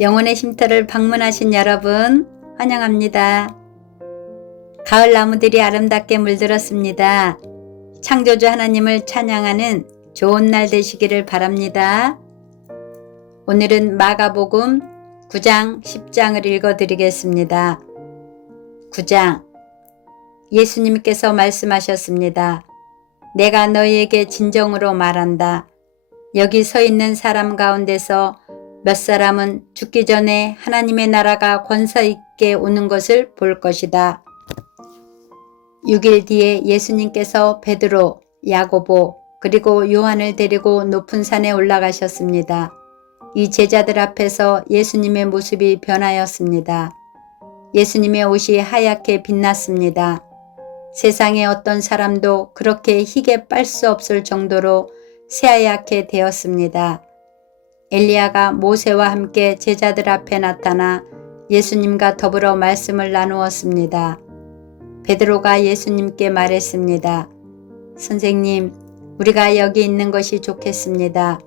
영혼의 쉼터를 방문하신 여러분 환영합니다. 가을 나무들이 아름답게 물들었습니다. 창조주 하나님을 찬양하는 좋은 날 되시기를 바랍니다. 오늘은 마가복음 9장 10장을 읽어드리겠습니다. 9장 예수님께서 말씀하셨습니다. 내가 너희에게 진정으로 말한다. 여기 서 있는 사람 가운데서 몇 사람은 죽기 전에 하나님의 나라가 권세 있게 오는 것을 볼 것이다. 6일 뒤에 예수님께서 베드로, 야고보, 그리고 요한을 데리고 높은 산에 올라가셨습니다. 이 제자들 앞에서 예수님의 모습이 변하였습니다. 예수님의 옷이 하얗게 빛났습니다. 세상의 어떤 사람도 그렇게 희게 빨 수 없을 정도로 새하얗게 되었습니다. 엘리야가 모세와 함께 제자들 앞에 나타나 예수님과 더불어 말씀을 나누었습니다. 베드로가 예수님께 말했습니다. 선생님, 우리가 여기 있는 것이 좋겠습니다.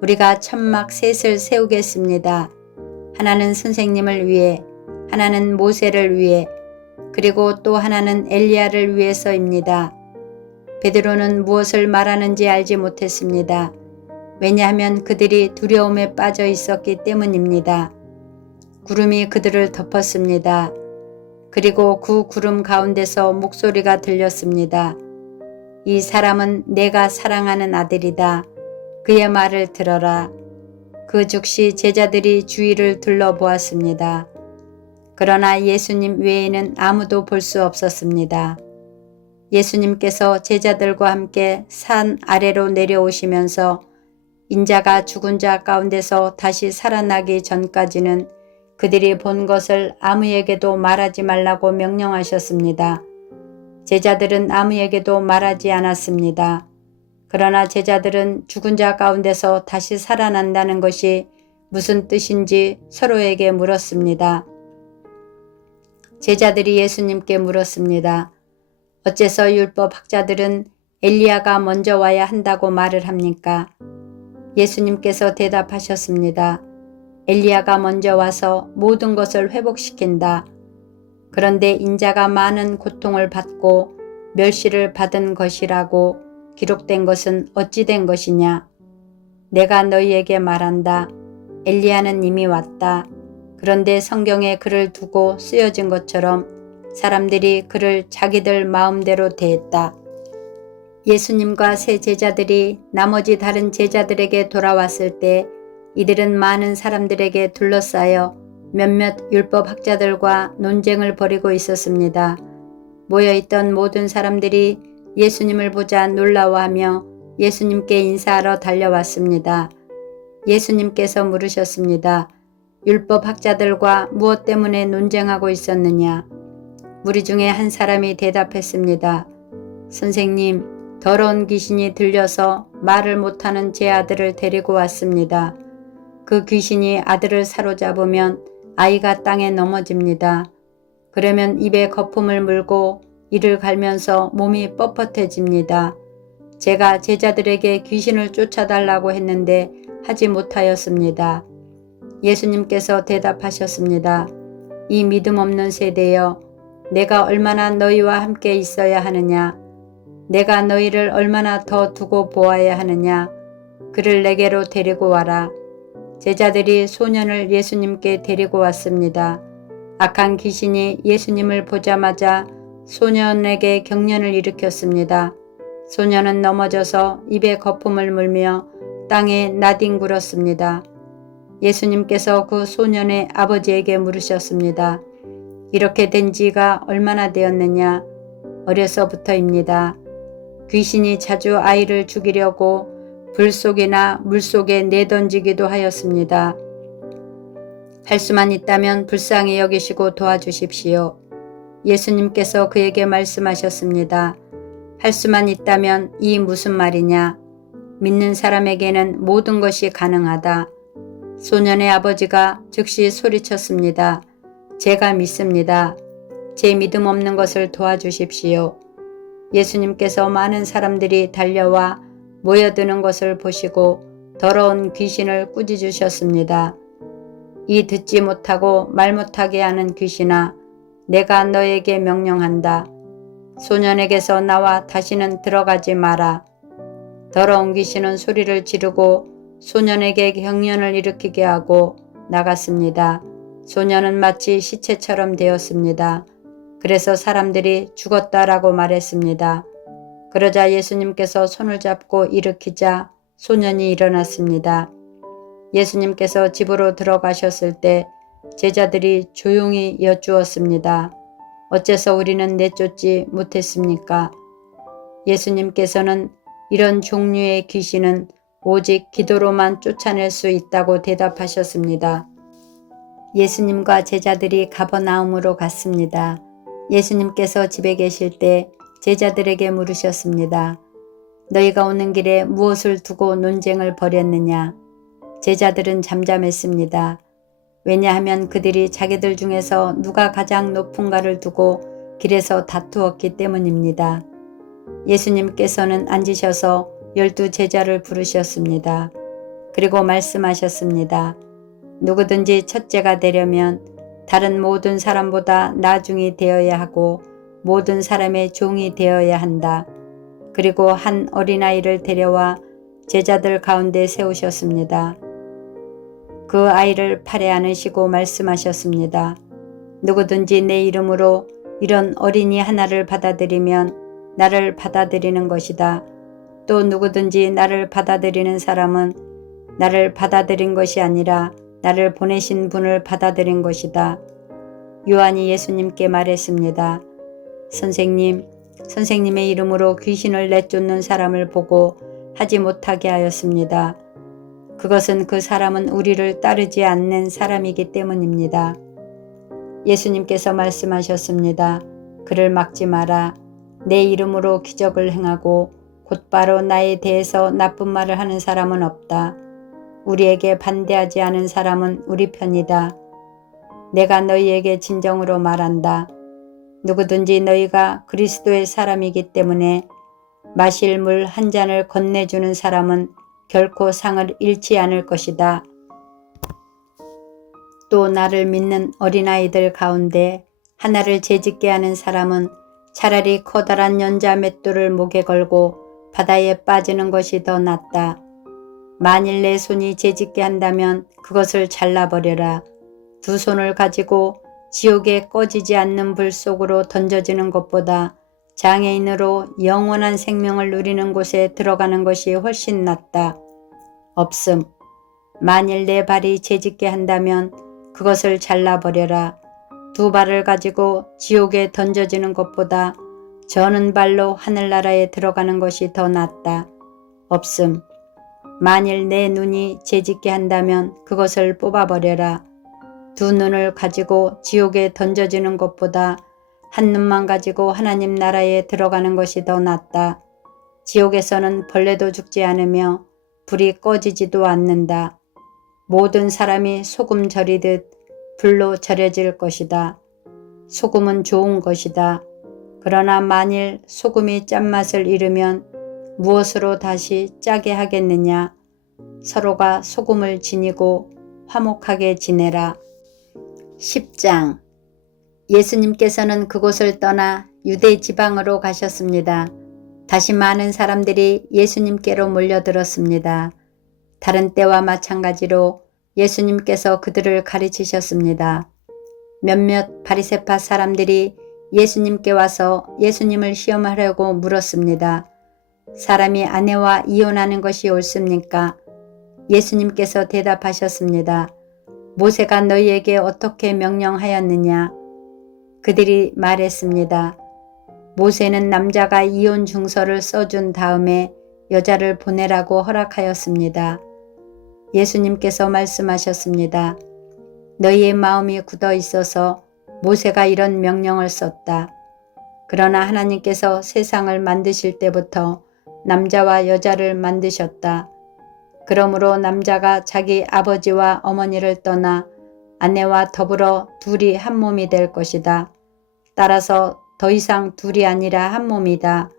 우리가 천막 셋을 세우겠습니다. 하나는 선생님을 위해, 하나는 모세를 위해, 그리고 또 하나는 엘리야를 위해서입니다. 베드로는 무엇을 말하는지 알지 못했습니다. 왜냐하면 그들이 두려움에 빠져 있었기 때문입니다. 구름이 그들을 덮었습니다. 그리고 그 구름 가운데서 목소리가 들렸습니다. 이 사람은 내가 사랑하는 아들이다. 그의 말을 들어라. 그 즉시 제자들이 주위를 둘러보았습니다. 그러나 예수님 외에는 아무도 볼 수 없었습니다. 예수님께서 제자들과 함께 산 아래로 내려오시면서 인자가 죽은 자 가운데서 다시 살아나기 전까지는 그들이 본 것을 아무에게도 말하지 말라고 명령하셨습니다. 제자들은 아무에게도 말하지 않았습니다. 그러나 제자들은 죽은 자 가운데서 다시 살아난다는 것이 무슨 뜻인지 서로에게 물었습니다. 제자들이 예수님께 물었습니다. 어째서 율법학자들은 엘리야가 먼저 와야 한다고 말을 합니까? 예수님께서 대답하셨습니다. 엘리야가 먼저 와서 모든 것을 회복시킨다. 그런데 인자가 많은 고통을 받고 멸시를 받은 것이라고 기록된 것은 어찌 된 것이냐? 내가 너희에게 말한다. 엘리야는 이미 왔다. 그런데 성경에 그를 두고 쓰여진 것처럼 사람들이 그를 자기들 마음대로 대했다. 예수님과 세 제자들이 나머지 다른 제자들에게 돌아왔을 때 이들은 많은 사람들에게 둘러싸여 몇몇 율법학자들과 논쟁을 벌이고 있었습니다. 모여있던 모든 사람들이 예수님을 보자 놀라워하며 예수님께 인사하러 달려왔습니다. 예수님께서 물으셨습니다. 율법학자들과 무엇 때문에 논쟁하고 있었느냐? 무리 중에 한 사람이 대답했습니다. 선생님, 더러운 귀신이 들려서 말을 못하는 제 아들을 데리고 왔습니다. 그 귀신이 아들을 사로잡으면 아이가 땅에 넘어집니다. 그러면 입에 거품을 물고 이를 갈면서 몸이 뻣뻣해집니다. 제가 제자들에게 귀신을 쫓아달라고 했는데 하지 못하였습니다. 예수님께서 대답하셨습니다. 이 믿음 없는 세대여, 내가 얼마나 너희와 함께 있어야 하느냐? 내가 너희를 얼마나 더 두고 보아야 하느냐? 그를 내게로 데리고 와라. 제자들이 소년을 예수님께 데리고 왔습니다. 악한 귀신이 예수님을 보자마자 소년에게 경련을 일으켰습니다. 소년은 넘어져서 입에 거품을 물며 땅에 나뒹굴었습니다. 예수님께서 그 소년의 아버지에게 물으셨습니다. 이렇게 된 지가 얼마나 되었느냐? 어려서부터입니다. 귀신이 자주 아이를 죽이려고 불 속이나 물 속에 내던지기도 하였습니다. 할 수만 있다면 불쌍히 여기시고 도와주십시오. 예수님께서 그에게 말씀하셨습니다. 할 수만 있다면 이 무슨 말이냐? 믿는 사람에게는 모든 것이 가능하다. 소년의 아버지가 즉시 소리쳤습니다. 제가 믿습니다. 제 믿음 없는 것을 도와주십시오. 예수님께서 많은 사람들이 달려와 모여드는 것을 보시고 더러운 귀신을 꾸짖으셨습니다. 이 듣지 못하고 말 못하게 하는 귀신아, 내가 너에게 명령한다. 소년에게서 나와 다시는 들어가지 마라. 더러운 귀신은 소리를 지르고 소년에게 경련을 일으키게 하고 나갔습니다. 소년은 마치 시체처럼 되었습니다. 그래서 사람들이 죽었다라고 말했습니다. 그러자 예수님께서 손을 잡고 일으키자 소년이 일어났습니다. 예수님께서 집으로 들어가셨을 때 제자들이 조용히 여쭈었습니다. 어째서 우리는 내쫓지 못했습니까? 예수님께서는 이런 종류의 귀신은 오직 기도로만 쫓아낼 수 있다고 대답하셨습니다. 예수님과 제자들이 가버나움으로 갔습니다. 예수님께서 집에 계실 때 제자들에게 물으셨습니다. 너희가 오는 길에 무엇을 두고 논쟁을 벌였느냐? 제자들은 잠잠했습니다. 왜냐하면 그들이 자기들 중에서 누가 가장 높은가를 두고 길에서 다투었기 때문입니다. 예수님께서는 앉으셔서 12 제자를 부르셨습니다. 그리고 말씀하셨습니다. 누구든지 첫째가 되려면 다른 모든 사람보다 나중이 되어야 하고 모든 사람의 종이 되어야 한다. 그리고 한 어린아이를 데려와 제자들 가운데 세우셨습니다. 그 아이를 팔에 안으시고 말씀하셨습니다. 누구든지 내 이름으로 이런 어린이 하나를 받아들이면 나를 받아들이는 것이다. 또 누구든지 나를 받아들이는 사람은 나를 받아들인 것이 아니라 나를 보내신 분을 받아들인 것이다. 요한이 예수님께 말했습니다. 선생님, 선생님의 이름으로 귀신을 내쫓는 사람을 보고 하지 못하게 하였습니다. 그것은 그 사람은 우리를 따르지 않는 사람이기 때문입니다. 예수님께서 말씀하셨습니다. 그를 막지 마라. 내 이름으로 기적을 행하고 곧바로 나에 대해서 나쁜 말을 하는 사람은 없다. 우리에게 반대하지 않은 사람은 우리 편이다. 내가 너희에게 진정으로 말한다. 누구든지 너희가 그리스도의 사람이기 때문에 마실 물 한 잔을 건네주는 사람은 결코 상을 잃지 않을 것이다. 또 나를 믿는 어린아이들 가운데 하나를 재짓게 하는 사람은 차라리 커다란 연자 맷돌을 목에 걸고 바다에 빠지는 것이 더 낫다. 만일 내 손이 재짓게 한다면 그것을 잘라버려라. 두 손을 가지고 지옥에 꺼지지 않는 불 속으로 던져지는 것보다 장애인으로 영원한 생명을 누리는 곳에 들어가는 것이 훨씬 낫다. 없음. 만일 내 발이 재짓게 한다면 그것을 잘라버려라. 두 발을 가지고 지옥에 던져지는 것보다 저는 발로 하늘나라에 들어가는 것이 더 낫다. 없음. 만일 내 눈이 재짓게 한다면 그것을 뽑아버려라. 두 눈을 가지고 지옥에 던져지는 것보다 한 눈만 가지고 하나님 나라에 들어가는 것이 더 낫다. 지옥에서는 벌레도 죽지 않으며 불이 꺼지지도 않는다. 모든 사람이 소금 절이듯 불로 절여질 것이다. 소금은 좋은 것이다. 그러나 만일 소금이 짠맛을 잃으면 무엇으로 다시 짜게 하겠느냐. 서로가 소금을 지니고 화목하게 지내라. 10장. 예수님께서는 그곳을 떠나 유대 지방으로 가셨습니다. 다시 많은 사람들이 예수님께로 몰려들었습니다. 다른 때와 마찬가지로 예수님께서 그들을 가르치셨습니다. 몇몇 바리새파 사람들이 예수님께 와서 예수님을 시험하려고 물었습니다. 사람이 아내와 이혼하는 것이 옳습니까? 예수님께서 대답하셨습니다. 모세가 너희에게 어떻게 명령하였느냐? 그들이 말했습니다. 모세는 남자가 이혼 증서를 써준 다음에 여자를 보내라고 허락하였습니다. 예수님께서 말씀하셨습니다. 너희의 마음이 굳어 있어서 모세가 이런 명령을 썼다. 그러나 하나님께서 세상을 만드실 때부터 남자와 여자를 만드셨다. 그러므로 남자가 자기 아버지와 어머니를 떠나 아내와 더불어 둘이 한 몸이 될 것이다. 따라서 더 이상 둘이 아니라 한 몸이다.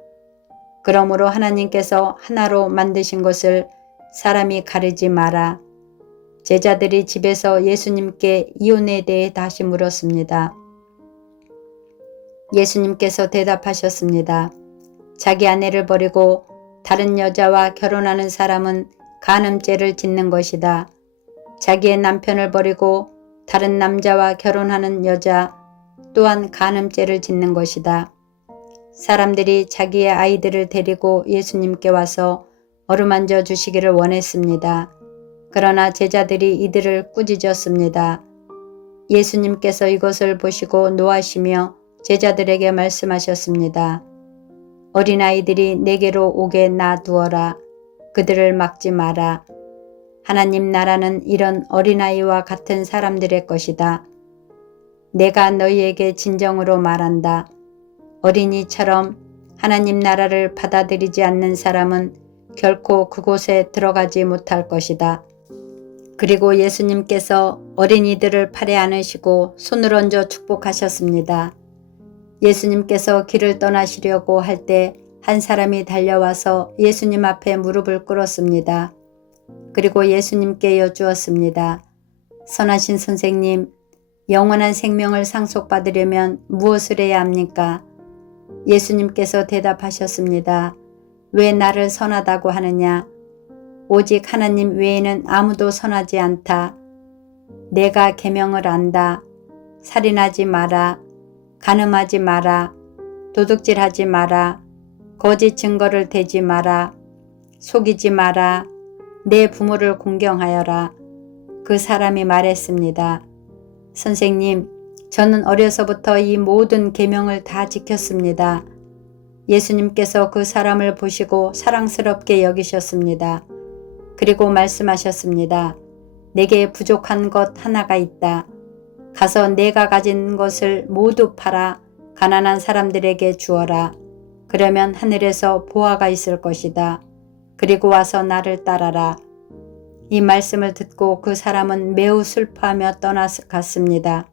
그러므로 하나님께서 하나로 만드신 것을 사람이 가르지 마라. 제자들이 집에서 예수님께 이혼에 대해 다시 물었습니다. 예수님께서 대답하셨습니다. 자기 아내를 버리고 다른 여자와 결혼하는 사람은 간음죄를 짓는 것이다. 자기의 남편을 버리고 다른 남자와 결혼하는 여자 또한 간음죄를 짓는 것이다. 사람들이 자기의 아이들을 데리고 예수님께 와서 어루만져 주시기를 원했습니다. 그러나 제자들이 이들을 꾸짖었습니다. 예수님께서 이것을 보시고 노하시며 제자들에게 말씀하셨습니다. 어린아이들이 내게로 오게 놔두어라. 그들을 막지 마라. 하나님 나라는 이런 어린아이와 같은 사람들의 것이다. 내가 너희에게 진정으로 말한다. 어린이처럼 하나님 나라를 받아들이지 않는 사람은 결코 그곳에 들어가지 못할 것이다. 그리고 예수님께서 어린이들을 팔에 안으시고 손을 얹어 축복하셨습니다. 예수님께서 길을 떠나시려고 할 때 한 사람이 달려와서 예수님 앞에 무릎을 꿇었습니다. 그리고 예수님께 여쭈었습니다. 선하신 선생님, 영원한 생명을 상속받으려면 무엇을 해야 합니까? 예수님께서 대답하셨습니다. 왜 나를 선하다고 하느냐? 오직 하나님 외에는 아무도 선하지 않다. 내가 계명을 안다. 살인하지 마라. 간음하지 마라. 도둑질하지 마라. 거짓 증거를 대지 마라. 속이지 마라. 내 부모를 공경하여라. 그 사람이 말했습니다. 선생님, 저는 어려서부터 이 모든 계명을 다 지켰습니다. 예수님께서 그 사람을 보시고 사랑스럽게 여기셨습니다. 그리고 말씀하셨습니다. 내게 부족한 것 하나가 있다. 가서 내가 가진 것을 모두 팔아 가난한 사람들에게 주어라. 그러면 하늘에서 보화가 있을 것이다. 그리고 와서 나를 따라라. 이 말씀을 듣고 그 사람은 매우 슬퍼하며 떠나갔습니다.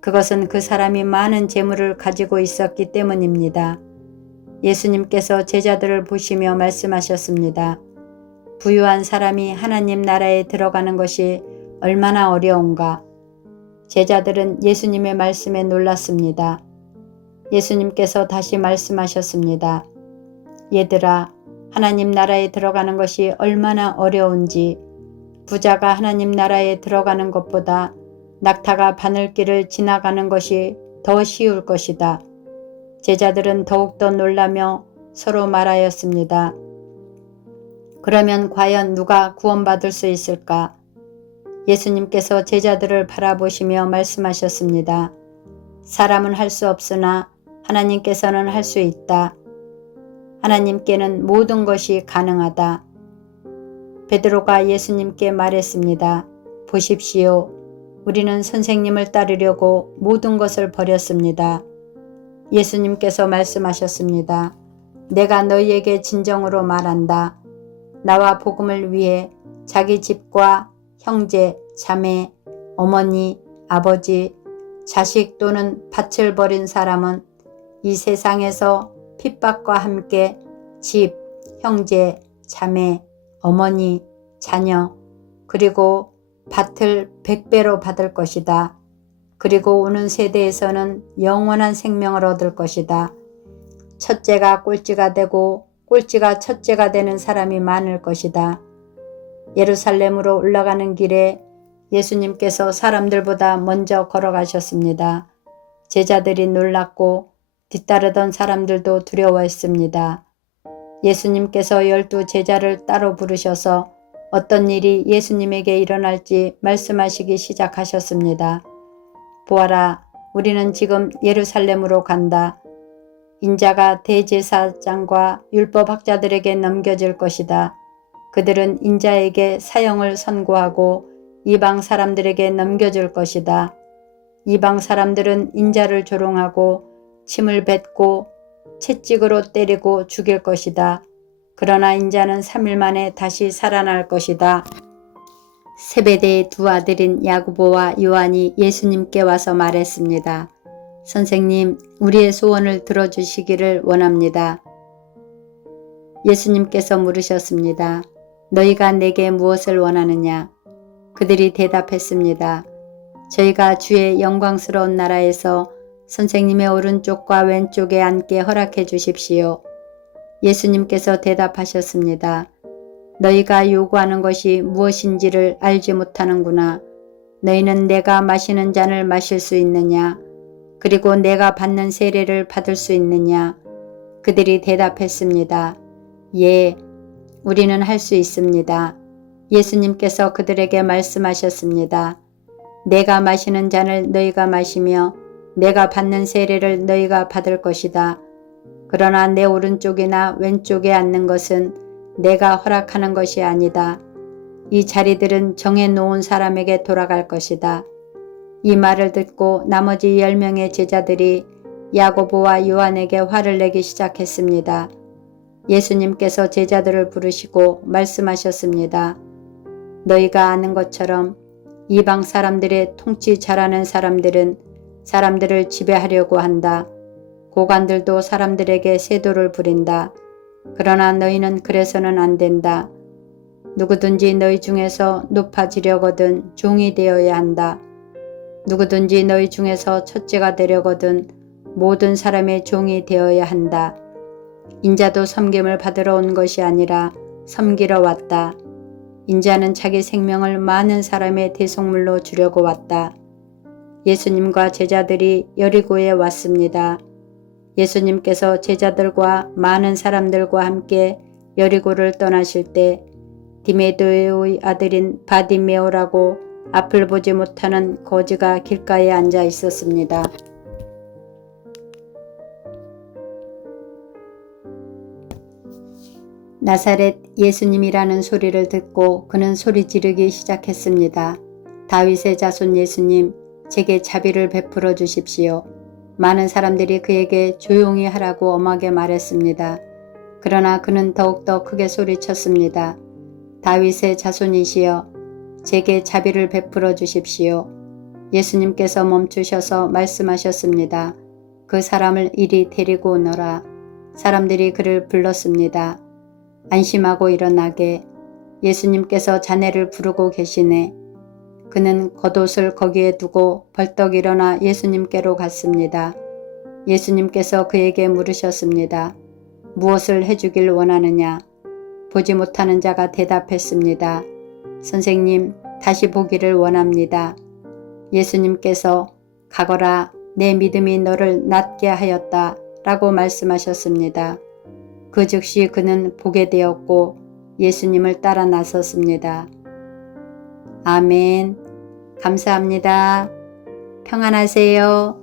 그것은 그 사람이 많은 재물을 가지고 있었기 때문입니다. 예수님께서 제자들을 보시며 말씀하셨습니다. 부유한 사람이 하나님 나라에 들어가는 것이 얼마나 어려운가. 제자들은 예수님의 말씀에 놀랐습니다. 예수님께서 다시 말씀하셨습니다. 얘들아, 하나님 나라에 들어가는 것이 얼마나 어려운지 부자가 하나님 나라에 들어가는 것보다 낙타가 바늘길을 지나가는 것이 더 쉬울 것이다. 제자들은 더욱더 놀라며 서로 말하였습니다. 그러면 과연 누가 구원받을 수 있을까? 예수님께서 제자들을 바라보시며 말씀하셨습니다. 사람은 할 수 없으나 하나님께서는 할 수 있다. 하나님께는 모든 것이 가능하다. 베드로가 예수님께 말했습니다. 보십시오. 우리는 선생님을 따르려고 모든 것을 버렸습니다. 예수님께서 말씀하셨습니다. 내가 너희에게 진정으로 말한다. 나와 복음을 위해 자기 집과 형제, 자매, 어머니, 아버지, 자식 또는 밭을 버린 사람은 이 세상에서 핍박과 함께 집, 형제, 자매, 어머니, 자녀, 그리고 밭을 100배로 받을 것이다. 그리고 오는 세대에서는 영원한 생명을 얻을 것이다. 첫째가 꼴찌가 되고 꼴찌가 첫째가 되는 사람이 많을 것이다. 예루살렘으로 올라가는 길에 예수님께서 사람들보다 먼저 걸어가셨습니다. 제자들이 놀랐고 뒤따르던 사람들도 두려워했습니다. 예수님께서 12 제자를 따로 부르셔서 어떤 일이 예수님에게 일어날지 말씀하시기 시작하셨습니다. 보아라, 우리는 지금 예루살렘으로 간다. 인자가 대제사장과 율법학자들에게 넘겨질 것이다. 그들은 인자에게 사형을 선고하고 이방 사람들에게 넘겨줄 것이다. 이방 사람들은 인자를 조롱하고 침을 뱉고 채찍으로 때리고 죽일 것이다. 그러나 인자는 3일 만에 다시 살아날 것이다. 세베대의 두 아들인 야고보와 요한이 예수님께 와서 말했습니다. 선생님, 우리의 소원을 들어주시기를 원합니다. 예수님께서 물으셨습니다. 너희가 내게 무엇을 원하느냐? 그들이 대답했습니다. 저희가 주의 영광스러운 나라에서 선생님의 오른쪽과 왼쪽에 앉게 허락해 주십시오. 예수님께서 대답하셨습니다. 너희가 요구하는 것이 무엇인지를 알지 못하는구나. 너희는 내가 마시는 잔을 마실 수 있느냐? 그리고 내가 받는 세례를 받을 수 있느냐? 그들이 대답했습니다. 예, 우리는 할 수 있습니다. 예수님께서 그들에게 말씀하셨습니다. 내가 마시는 잔을 너희가 마시며 내가 받는 세례를 너희가 받을 것이다. 그러나 내 오른쪽이나 왼쪽에 앉는 것은 내가 허락하는 것이 아니다. 이 자리들은 정해놓은 사람에게 돌아갈 것이다. 이 말을 듣고 나머지 10명의 제자들이 야고보와 요한에게 화를 내기 시작했습니다. 예수님께서 제자들을 부르시고 말씀하셨습니다. 너희가 아는 것처럼 이방 사람들의 통치 잘하는 사람들은 사람들을 지배하려고 한다. 고관들도 사람들에게 세도를 부린다. 그러나 너희는 그래서는 안 된다. 누구든지 너희 중에서 높아지려거든 종이 되어야 한다. 누구든지 너희 중에서 첫째가 되려거든 모든 사람의 종이 되어야 한다. 인자도 섬김을 받으러 온 것이 아니라 섬기러 왔다. 인자는 자기 생명을 많은 사람의 대속물로 주려고 왔다. 예수님과 제자들이 여리고에 왔습니다. 예수님께서 제자들과 많은 사람들과 함께 여리고를 떠나실 때 디메데오의 아들인 바디메오라고 앞을 보지 못하는 거지가 길가에 앉아 있었습니다. 나사렛 예수님이라는 소리를 듣고 그는 소리 지르기 시작했습니다. 다윗의 자손 예수님, 제게 자비를 베풀어 주십시오. 많은 사람들이 그에게 조용히 하라고 엄하게 말했습니다. 그러나 그는 더욱더 크게 소리쳤습니다. 다윗의 자손이시여, 제게 자비를 베풀어 주십시오. 예수님께서 멈추셔서 말씀하셨습니다. 그 사람을 이리 데리고 오너라. 사람들이 그를 불렀습니다. 안심하고 일어나게. 예수님께서 자네를 부르고 계시네. 그는 겉옷을 거기에 두고 벌떡 일어나 예수님께로 갔습니다. 예수님께서 그에게 물으셨습니다. 무엇을 해주길 원하느냐? 보지 못하는 자가 대답했습니다. 선생님, 다시 보기를 원합니다. 예수님께서 가거라, 내 믿음이 너를 낫게 하였다 라고 말씀하셨습니다. 그 즉시 그는 보게 되었고 예수님을 따라 나섰습니다. 아멘. 감사합니다. 평안하세요.